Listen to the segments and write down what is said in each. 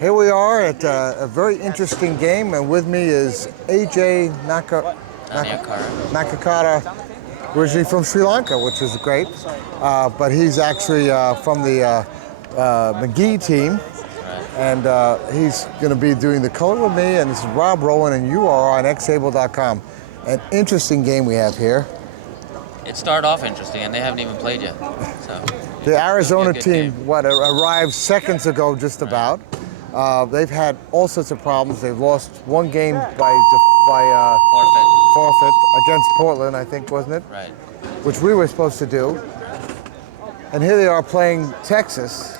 Here we are at a very interesting game, and with me is AJ Nakakara, originally from Sri Lanka, which is great. But he's actually from the McGee team, and he's going to be doing the color with me. And this is Rob Rowan, and you are on xable.com. An interesting game we have here. It started off interesting, and they haven't even played yet. So the Arizona team, game. Arrived seconds ago, just about. They've had all sorts of problems. They've lost one game by forfeit against Portland, I think, wasn't it? Right. Which we were supposed to do. And here they are playing Texas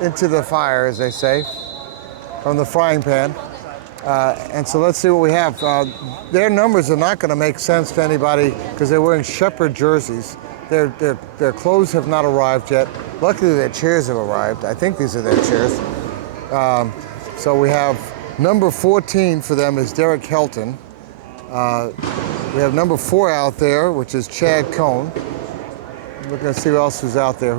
into the fire, as they say, from the frying pan. And so let's see what we have. Their numbers are not going to make sense to anybody because they're wearing Shepherd jerseys. Their clothes have not arrived yet. Luckily, their chairs have arrived. I think these are their chairs. So we have number 14 for them is Derek Helton. We have number 4 out there, which is Chad Cohn. We're going to see who else is out there.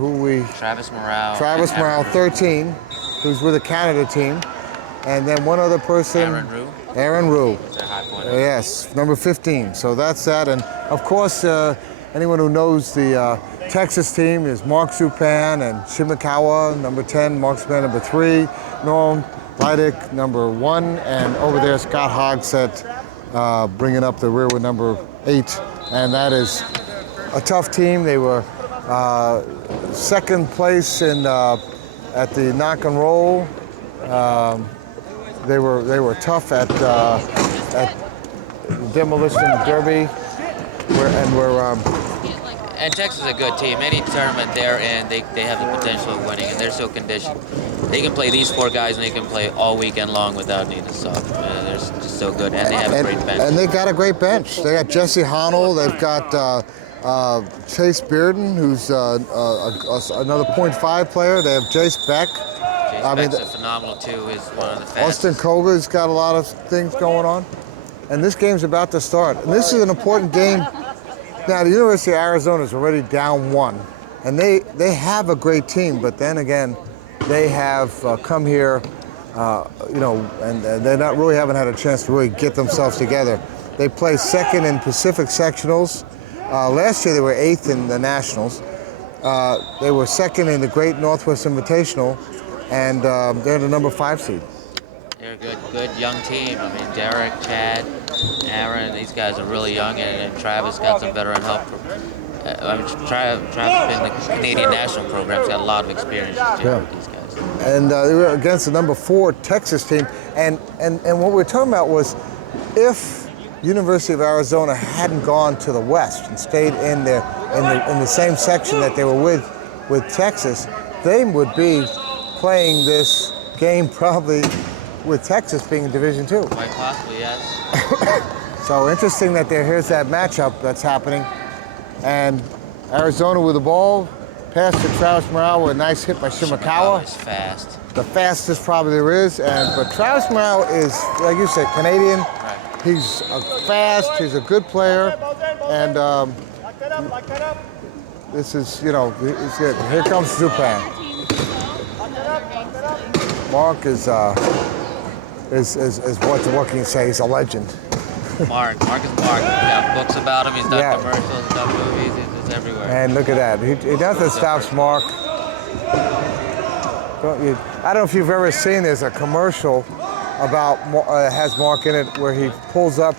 Travis Morale. Travis Morale, 13, who's with the Canada team. And then one other person. Aaron Rue. It's a high point. Yes, number 15. So that's that. And of course, anyone who knows the Texas team is Mark Zupan and Shimakawa, number 10, Mark Zupan, number 3, Norm Leidick, number 1, and over there Scott Hogsett bringing up the rear with number 8. And that is a tough team. They were second place at the knock and roll. They were tough at demolition derby, And Texas is a good team. Any tournament they're in, they have the potential of winning, and they're so conditioned. They can play these 4 guys, and they can play all weekend long without needing to stop. They're just so good, and they have a great bench. And they've got a great bench. They got Jesse Honnell. They've got Chase Bearden, who's another .5 player. They have Jace Beck. Beck's a phenomenal too. Is one of the fastest. Austin Koga's got a lot of things going on. And this game's about to start. And this is an important game. Now, the University of Arizona is already down 1. And they have a great team, but then again, they have come here, and they haven't had a chance to really get themselves together. They play second in Pacific Sectionals. Last year, they were 8th in the Nationals. They were second in the Great Northwest Invitational, and they're the number 5 seed. They're a good young team. I mean, Derek, Chad, Aaron, these guys are really young, and Travis got some veteran help. Travis been in the Canadian national program. He's got a lot of experience with these guys. And they were against the number 4 Texas team. And what we were talking about was if University of Arizona hadn't gone to the West and stayed in the same section that they were with Texas, they would be playing this game probably with Texas being in Division II. Quite possibly, yes. So interesting that here's that matchup that's happening. And Arizona with the ball, pass to Travis Morale with a nice hit by Shimakawa. Is fast. The fastest probably there is. But Travis Morale is, like you said, Canadian. Right. He's fast, he's a good player. And this is, it's good. Here comes Zupan. Mark is what can you say? He's a legend. Mark is Mark. He's got books about him. He's done commercials, he's done movies. He's just everywhere. And look at that. He nothing stops Mark. I don't know if you've ever seen. There's a commercial about has Mark in it where he pulls up.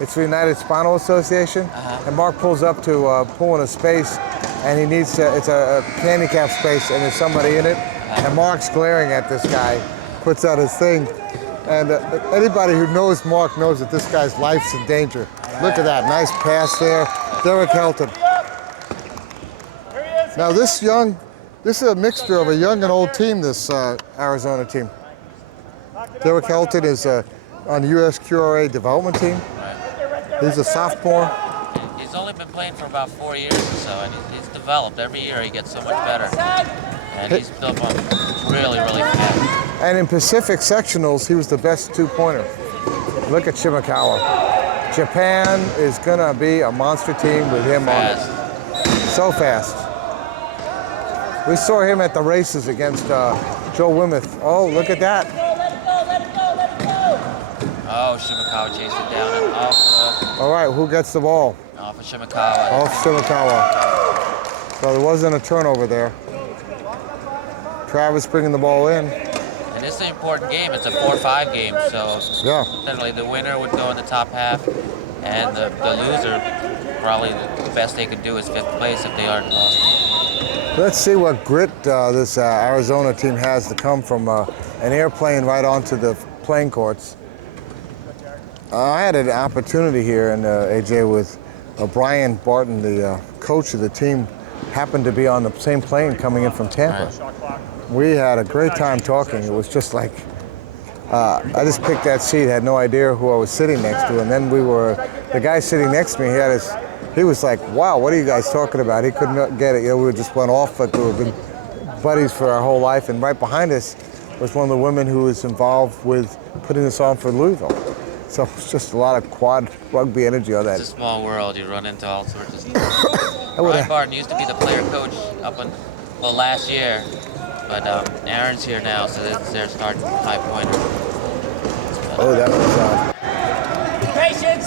It's the United Spinal Association, and Mark pulls up to pull in a space, and he needs to. It's a handicap space, and there's somebody in it, and Mark's glaring at this guy. Puts out his thing, and anybody who knows Mark knows that this guy's life's in danger. Look at that, nice pass there, Derek Helton. Now this is a mixture of a young and old team, this Arizona team. Derek Helton is on the USQRA development team. He's a sophomore. He's only been playing for about 4 years or so, and he's developed. Every year he gets so much better. And he's built on really, really fast. And in Pacific Sectionals, he was the best 2-pointer. Look at Shimakawa. Japan is going to be a monster team with him on it. So fast. We saw him at the races against Joe Wimmuth. Oh, look at that. Oh, Shimakawa chased it down and off All right, who gets the ball? of Shimakawa. Off Shimakawa. So there wasn't a turnover there. Travis bringing the ball in. And this is an important game. It's a 4-5 game, so Yeah. generally the winner would go in the top half, and the loser, probably the best they could do is 5th place if they aren't lost. Let's see what grit this Arizona team has to come from an airplane right onto the playing courts. I had an opportunity here in AJ with Brian Barton, the coach of the team, happened to be on the same plane coming in from Tampa. We had a great time talking. It was just like, I just picked that seat, had no idea who I was sitting next to, and then the guy sitting next to me, he was like, wow, what are you guys talking about? He couldn't get it. We just went off, but we've been buddies for our whole life, and right behind us was one of the women who was involved with putting this on for Louisville. So it's just a lot of quad rugby energy on that. It's a small world. You run into all sorts of stuff. Brian Barton used to be the player coach last year, but Aaron's here now, so it's their starting high pointer. Oh, that was Patience.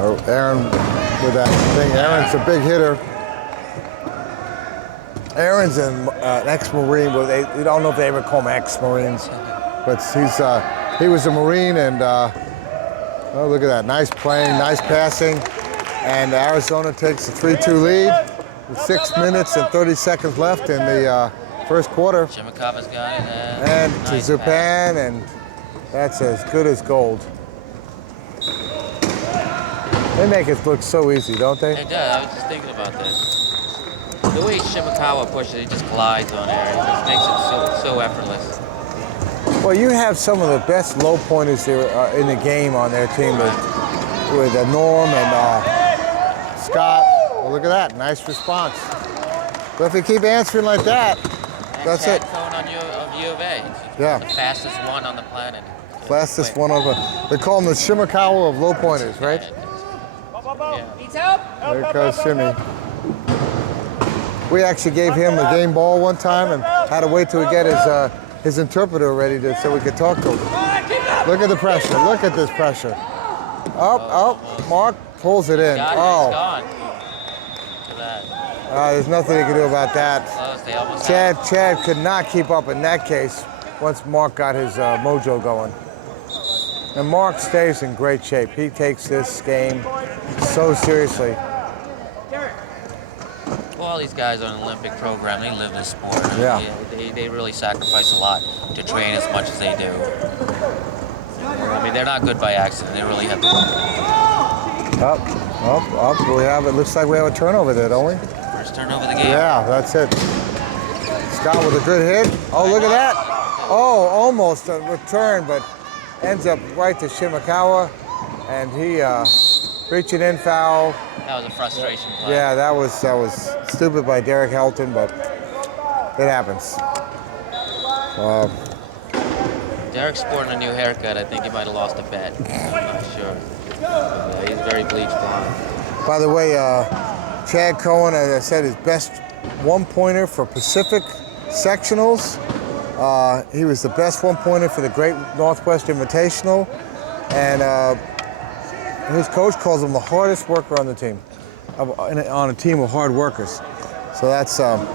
Oh, Aaron with that thing. Aaron's a big hitter. Aaron's an ex-Marine. Well, you don't know if they ever call him ex-Marines, but he was a Marine, and oh, look at that. Nice playing, nice passing. And Arizona takes a 3-2 lead with 6 minutes and 30 seconds left in the first quarter. Shimakawa's got it. And nice to Zupan, pass. and that's as good as gold. They make it look so easy, don't they? It does. I was just thinking about that. The way Shimakawa pushes it, he just glides on air. It just makes it so effortless. Well, you have some of the best low pointers there in the game on their team with Norm and Scott. Well, look at that, nice response. But if you keep answering like that, And that's Chad it. Cohn of U of A. Yeah. The fastest one on the planet. Fastest one over. They call him the Shimakawa of low pointers, right? Yeah. Needs help. There goes Shimmy. We actually gave him the game ball one time and had to wait till we get his interpreter ready so we could talk to him. Look at the pressure. Look at this pressure. Up. Mark pulls it in. Got it, Oh, it's gone. Look at that. there's nothing he can do about that. Close. They almost had it. Chad could not keep up in that case once Mark got his mojo going. And Mark stays in great shape. He takes this game so seriously. Well, all these guys on an Olympic program, they live this sport. Yeah. They really sacrifice a lot to train as much as they do. I mean, they're not good by accident. They really have to work. Up. We have it. Looks like we have a turnover there, don't we? First turnover of the game. Yeah, that's it. Scott with a good hit. Oh, look at that. Oh, almost a return, but ends up right to Shimakawa, and he reaching in foul. That was a frustration play. Yeah, that was stupid by Derek Helton, but it happens. Derek's sporting a new haircut. I think he might have lost a bet. I'm not sure. But, he's very bleach blonde. By the way, Chad Cohen, as I said, is best one-pointer for Pacific sectionals. He was the best one-pointer for the Great Northwest Invitational, and his coach calls him the hardest worker on the team, on a team of hard workers. So that's. But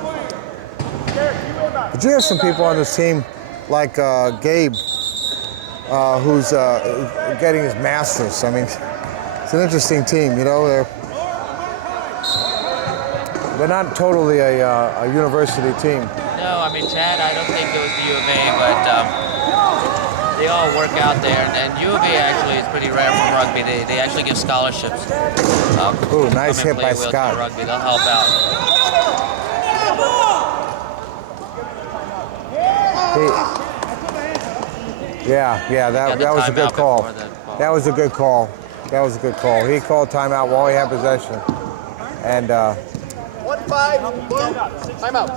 you have some people on this team, like Gabe, who's getting his master's. I mean, it's an interesting team. You know, they're not totally a university team. No, I mean, Chad, I don't think goes to U of A, but they all work out there. And U of A actually is pretty rare for rugby. They actually give scholarships. Ooh, nice come hit and play by wheelchair Scott. Rugby. They'll help out. That was a good call. That was a good call. That was a good call. He called timeout while he had possession. And 1-5. Timeout.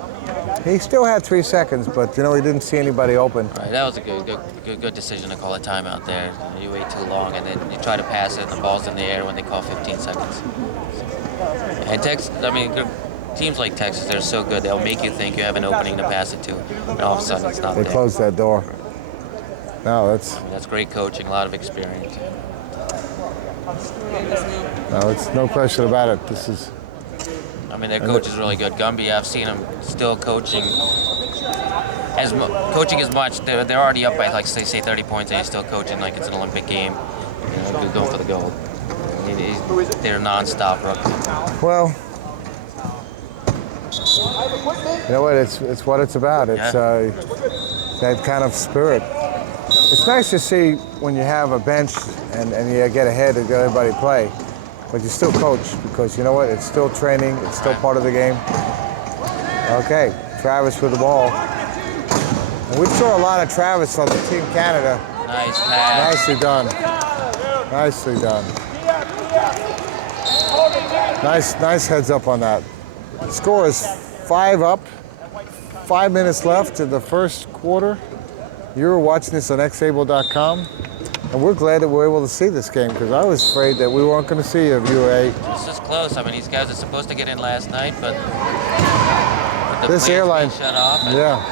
he still had 3 seconds, but he didn't see anybody open. Right, that was a good decision to call a timeout there. You wait too long, and then you try to pass it, and the ball's in the air when they call 15 seconds. And teams like Texas, they're so good. They'll make you think you have an opening to pass it to, and all of a sudden it's not They there. closed that door. No, I mean, that's great coaching, a lot of experience. it's no question about it. This is. I mean, their coach is really good. Gumby, I've seen him still coaching coaching as much. They're already up by, like, say 30 points, and he's still coaching like it's an Olympic game. Going for the gold. I mean, they're nonstop rugby. Well, you know what? It's what it's about. It's that kind of spirit. It's nice to see when you have a bench and you get ahead and let everybody play, but you still coach because you know what? It's still training. It's still part of the game. Okay, Travis with the ball. And we saw a lot of Travis on the Team Canada. Nice pass. Nicely done. Nicely done. Nice heads up on that. The score is 5 up. 5 minutes left in the first quarter. You're watching this on xable.com, and we're glad that we're able to see this game because I was afraid that we weren't going to see a UA. This is close. I mean, these guys are supposed to get in last night, but the This airline shut off. Yeah.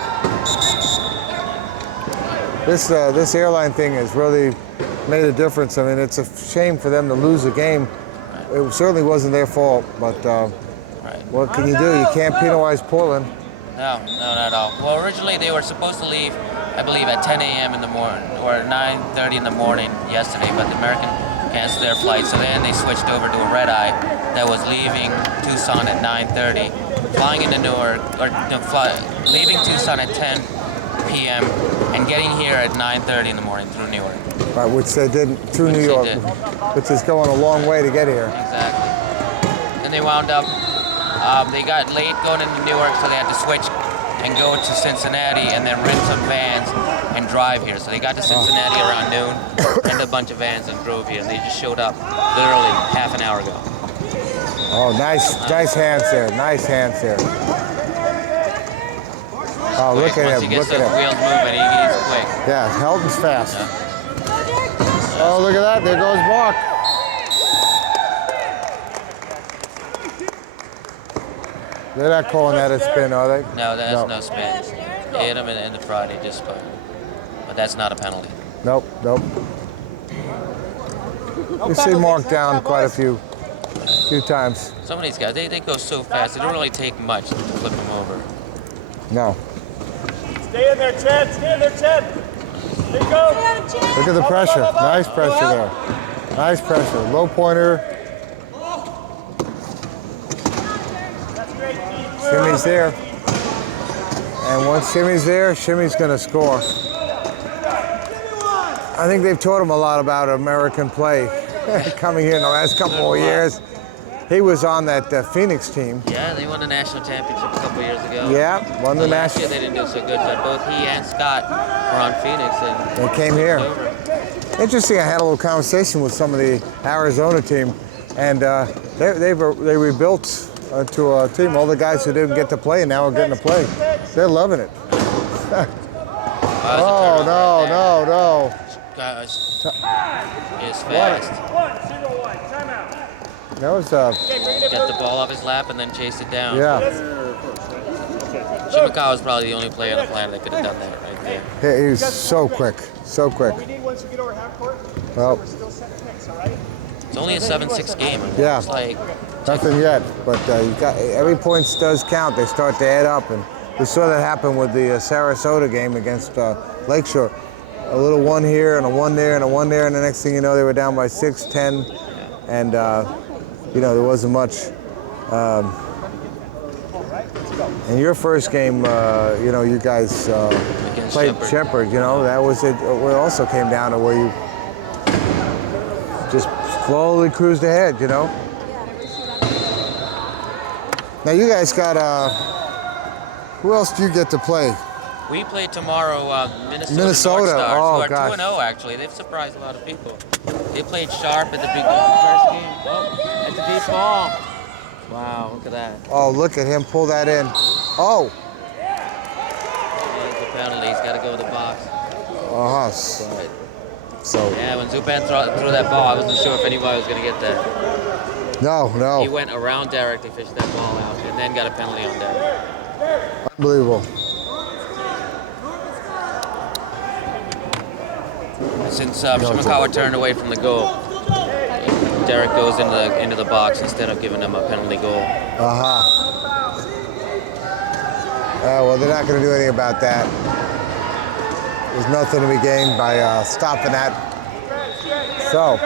This airline thing has really made a difference. I mean, it's a shame for them to lose a game. It certainly wasn't their fault, but what can you do? You can't penalize Portland. No, not at all. Well, originally they were supposed to leave, I believe, at 10 a.m. in the morning, or 9:30 in the morning yesterday, but the American canceled their flight, so then they switched over to a red-eye that was leaving Tucson at 9:30, flying into Newark, or no, leaving Tucson at 10 p.m. and getting here at 9:30 in the morning through Newark. Right, which they did through New York, which is going a long way to get here. Exactly. And they wound up, they got late going into Newark, so they had to switch and go to Cincinnati and then rent some vans and drive here. So they got to Cincinnati around noon, rented a bunch of vans and drove here. And they just showed up literally half an hour ago. Oh, nice hands there. Nice hands there. Oh, look at Once him. he gets Look at those him. wheels moving, he's quick. Yeah, Helton's fast. Yeah. Oh, look at that. There goes Mark. They're not calling that a spin, are they? No, that's no spin. They hit him in the Friday, just spun. But that's not a penalty. Nope. You see Mark down quite a few times. Some of these guys, they go so fast, it don't really take much to flip them over. No. Stay in there, Chad. Stay in there, Chad. There you go. Look at the pressure. Nice pressure there. Nice pressure. Low pointer. Shimmy's there. And once Shimmy's there, Shimmy's going to score. I think they've taught him a lot about American play coming here in the last couple of years. He was on that Phoenix team. Yeah, they won the national championship a couple years ago. Yeah, won the last national. year they didn't do so good, but both he and Scott were on Phoenix. And They came here. over. Interesting, I had a little conversation with some of the Arizona team, and they rebuilt to a team. All the guys who didn't get to play now are getting to play. They're loving it. Oh, no. Gosh, is fast. That was, Get the ball off his lap and then chase it down. yeah. Shimakawa was probably the only player on the planet that could have done that right there. He was so quick. We need once you get over half court. Well, We're still set picks, all right? It's only a 7-6 game. Yeah. It's like, nothing yet, but every point does count. They start to add up, and we saw that happen with the Sarasota game against Lakeshore. A little one here and a one there and a one there, and the next thing you know, they were down by 6, 10, and there wasn't much. In your first game, you guys played Shepherd. That was it. It also came down to where you just slowly cruised ahead. Now you guys got who else do you get to play? we play tomorrow Minnesota North Minnesota. Stars, Oh, who are gosh. 2-0 actually. They've surprised a lot of people. They played sharp at the first game. Oh, that's a deep ball. Wow, look at that. Oh, look at him pull that in. Oh. It's a penalty. He's got to go to the box. Uh-huh. But, So yeah, when Zupan threw that ball, I wasn't sure if anybody was going to get that. No, He no. went around Derek to fish that ball out, and then got a penalty on Derek. Unbelievable. Since Shimakawa turned away from the goal, Derek goes into the box instead of giving him a penalty goal. Well, they're not going to do anything about that. There's nothing to be gained by stopping that. So,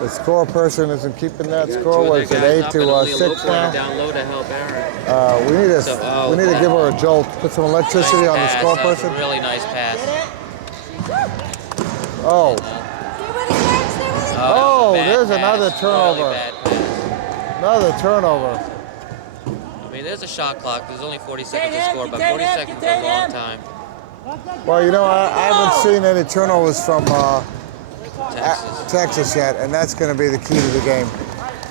the score person isn't keeping that score. What is it, 8 to 6 now? Down low to help Aaron. We need to give her a jolt. Put some electricity on the Nice score pass. That was person. a really nice pass. Oh, Oh, that was a bad there's pass. another turnover. Really bad pass. Another turnover. I mean, there's a shot clock. There's only 40 seconds to score, but 40 seconds is a long time. Well, you know, I haven't seen any turnovers from Texas. Texas yet, and that's going to be the key to the game.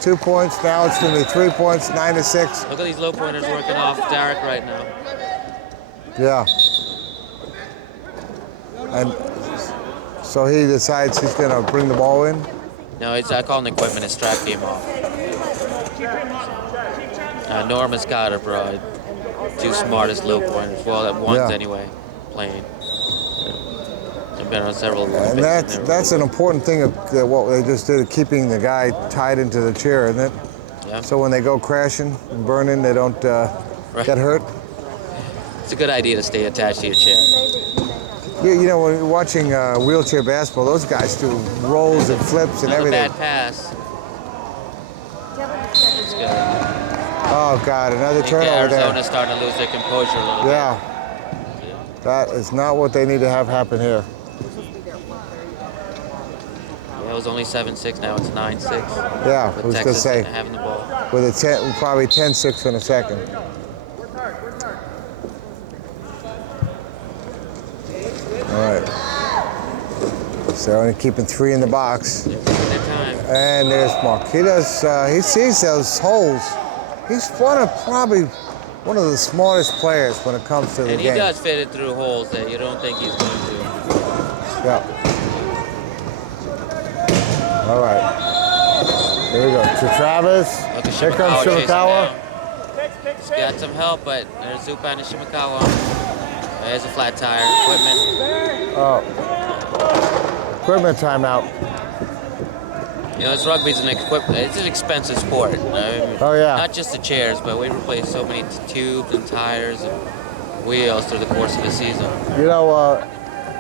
2 points, now it's going to be 3 points, 9 to 6. Look at these low pointers working off Derek right now. Yeah. And so he decides he's going to bring the ball in. No, I call an equipment a strap game off. Norma's got her, bro. Two smartest low pointers. Well, that one's anyway, playing. They've been on several And that's an important thing of what they just did, keeping the guy tied into the chair, isn't it? Yeah. So when they go crashing and burning, they don't get hurt. It's a good idea to stay attached to your chair. You know, when you're watching wheelchair basketball, those guys do rolls and flips and Another everything. bad pass. It's good. Oh, God, another I think turnover there. Arizona's starting to lose their composure a little Yeah. That is not what they need to have happen here. bit. Yeah, it was only 7-6, now it's 9-6. Yeah, With I was going to Texas say, having the ball. with a probably 10-6 in a second. All right. So they're only keeping 3 in the box. They're taking their time. And there's Mark. He sees those holes. He's probably one of the smartest players when it comes to the And he game. does fit it through holes that you don't think he's going to. Yeah. All right. Here we go. To Travis. Look at Here comes chasing Shimakawa. down. He's got some help, but there's Zupan and Shimakawa. There's a flat tire. Equipment. Oh. Equipment timeout. You know, rugby's it's an expensive sport. I mean, Oh, yeah. Not just the chairs, but we replace so many tubes and tires and wheels through the course of the season. You know,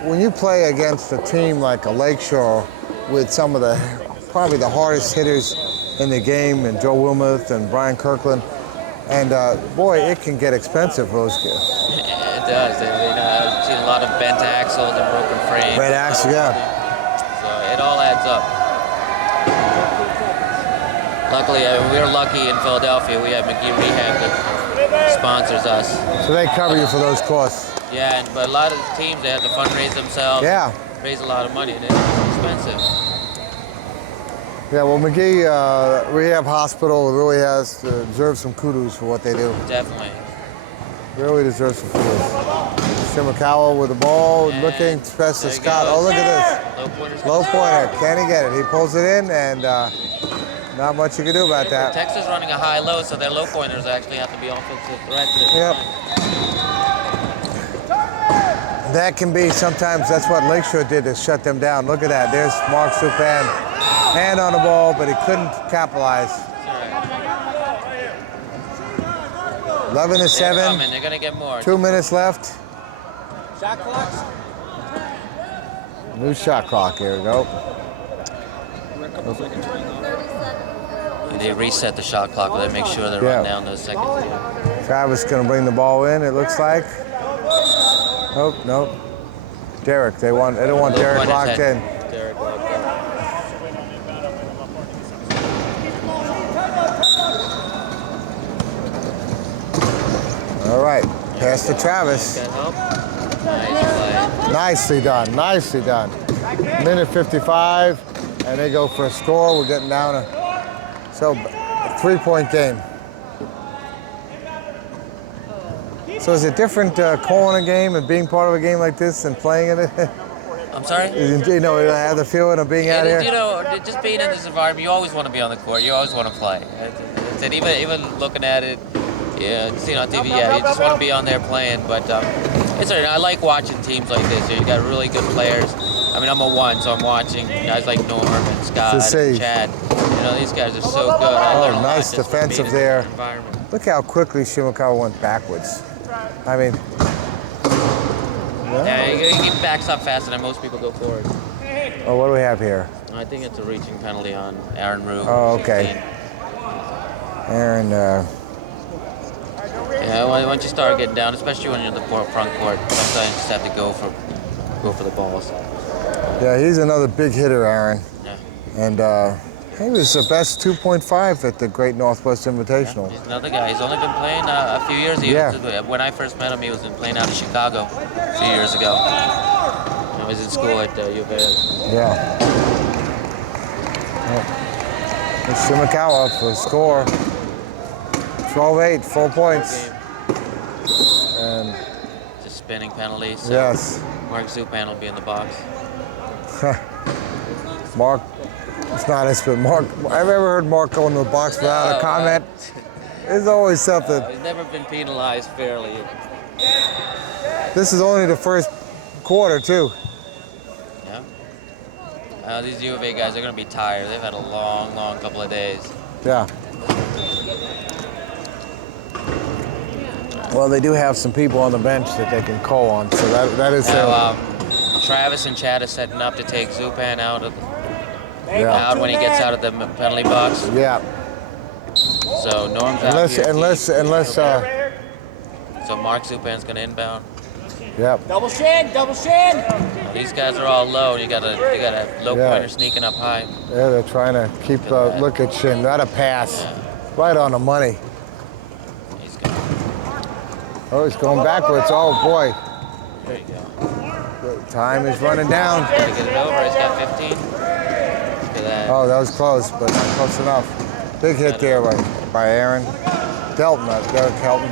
when you play against a team like a Lakeshore with some of probably the hardest hitters in the game, and Joe Wilmuth and Brian Kirkland, and boy, it can get expensive for those kids. It does. I've seen a lot of bent axles and broken frames. Red axle, yeah. So it all adds up. Luckily, we're lucky in Philadelphia. We have McGee Rehab that sponsors us. So they cover you for those costs. Yeah, but a lot of teams, they have to fundraise themselves. Yeah. Raise a lot of money, and it's expensive. Yeah, well, McGee Rehab Hospital really deserves some kudos for what they do. Definitely. Really deserves some kudos. Shimakawa with the ball, And looking, press to there he Scott. goes. Oh, look at Low pointers. this. Low pointer. Can he get it? He pulls it in, and not much you can do about that. Texas running a high-low, so their low pointers actually have to be offensive threats. Yep. That can be sometimes. That's what Lakeshore did to shut them down. Look at that. There's Mark Supan, hand on the ball, but he couldn't capitalize. 11 to They're 7. coming. They're gonna get more. 2 minutes left. Shot clocks. New shot clock. Here we go. They reset the shot clock, but they make sure they run down those seconds again. Travis gonna bring the ball in. It looks like. Nope, nope. Derek. They don't want Derek locked in. Derek locked in. All right. Pass to Travis. Got help. Nice play. Nicely done. Nicely done. Minute 55, and they go for a score. We're getting down a 3-point game. So is it different calling a game and being part of a game like this than playing in it? I'm sorry? You know, I have the feeling of being out here. You know, just being in this environment, you always want to be on the court. You always want to play. And even looking at it, yeah, seeing on TV, yeah, you just want to be on there playing. But it's I like watching teams like this. You got really good players. I mean, I'm a one, so I'm watching guys like Norm and Scott and Chad. You know, these guys are so good. Oh, nice defensive there. Look how quickly Shimakawa went backwards. I mean, yeah, he backs up faster than most people go forward. Oh, what do we have here? I think it's a reaching penalty on Aaron Rue. Oh, okay. 16. Aaron. Yeah, once you start getting down, especially when you're in the front court, sometimes you just have to go for the balls. Yeah, he's another big hitter, Aaron. Yeah. And he was the best 2.5 at the Great Northwest Invitational. Yeah, he's another guy. He's only been playing a few years. When I first met him, he was playing out in Chicago a few years ago. I was in school at U of A. Yeah. It's Shimakawa for the score. 12-8, 4 points. And just spinning penalties. So yes. Mark Zupan will be in the box. Mark, it's not a spin. Mark, I've ever heard Mark go into the box without a comment. There's always something. He's never been penalized fairly. This is only the first quarter, too. Yeah. These U of A guys are going to be tired. They've had a long, long couple of days. Yeah. Well, they do have some people on the bench that they can call on, so that is. Travis and Chad are setting up to take Zupan out when he gets out of the penalty box. Yeah. So Norm's out here. Unless. So Mark Zupan's going to inbound. Yep. Double shin. These guys are all low. You got a low pointer sneaking up high. Yeah, they're trying to keep look at Shin. Not a pass. Yeah. Right on the money. Oh, he's going backwards. Oh, boy. There you go. The time is running down. He's gonna get it over. He's got 15. Look at that. Oh, that was close, but not close enough. Big hit there by Aaron. Delton, Derek Helton.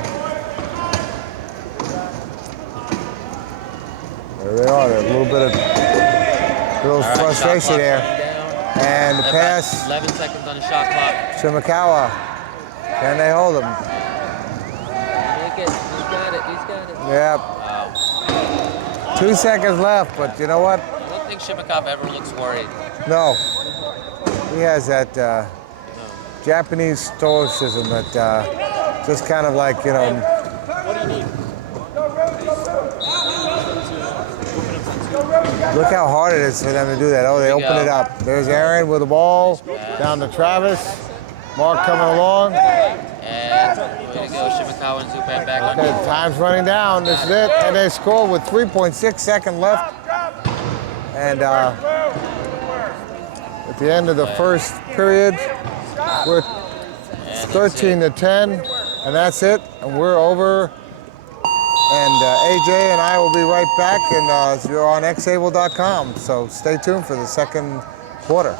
There they are. A little bit of frustration there. And the pass. 11 seconds on the shot clock. Shimakawa. Can they hold him? He's got it. Yep. Wow. 2 seconds left, but you know what? I don't think Shimakawa ever looks worried. No. He has that Japanese stoicism that just kind of like, you know. What do you need? Look how hard it is for them to do that. Oh, they open it up. There's Aaron with the ball. Down to Travis. Mark coming along. And way to go, Shimakawa and Zupan back on. Okay, time's running down. This is it. And they score with 3.6 seconds left. And at the end of the first period, we're 13-10, and that's it. And we're over. And AJ and I will be right back, and you're on xable.com. So stay tuned for the second quarter.